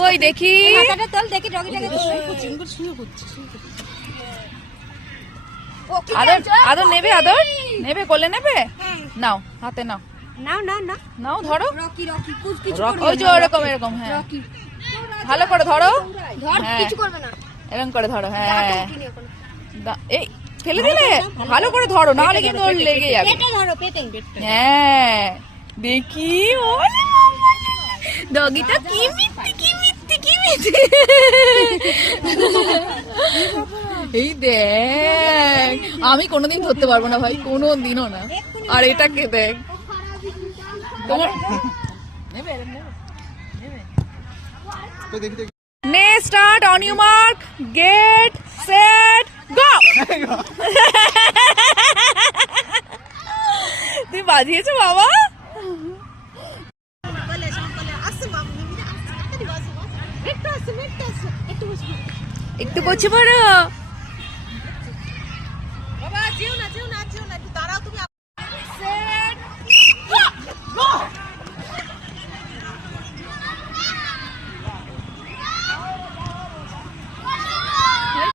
কই দেখি আদর নেবে, আদর নেবে, কোলে নেবে? নাও, হাতে নাও, নাও ধরো। ওই যে ওরকম, এরকম। হ্যাঁ, ভালো করে ধরো। হ্যাঁ, এরকম করে ধরো। হ্যাঁ, এই ফেলে দিলে, ভালো করে ধরো, নাহলে কিন্তু ওর লেগে যাবে। হ্যাঁ, দেখি ডগিটা কি মিথ্যে, কি মিথ্যে, কি মিথ্যে। এই দেখ, আমি কোনোদিন ধরতে পারবো না ভাই, কোনোদিনও না। আর এটাকে দেখ, তোমার নে start, on you mark, get set go. তুমি বাজিয়েছো বাবা। একটু বসে পড়ো।